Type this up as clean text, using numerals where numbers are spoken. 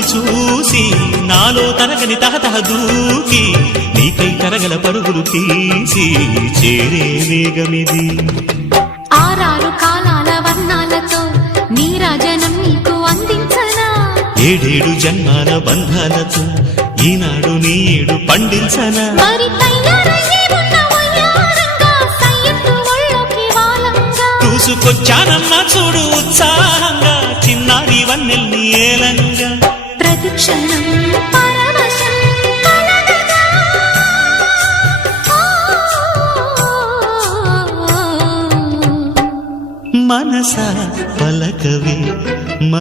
మధుని చూసి నాలో తరగని తహతహ దూకి నీకై తరగల పరుగులు తీసి చేరే వేగమిది. ఆరారు కాలాల వర్ణాలతో నీరాజనం నీకు అందించనా, ఏడేడు జన్మాల బంధాలతో ఈనాడు నీడు పండించనా. మరి తయారయ్యే ఉన్న వయ్యారంగా సయ్యత్తు ఒళ్ళోకి వాలంగా చూసుకొచ్చానన్నా చూడు ఉత్సాహంగా చిన్నారి వన్నెల్ని ఏలంగా. ప్రతిక్షణం పరవశం కలగగా మనస పలకవే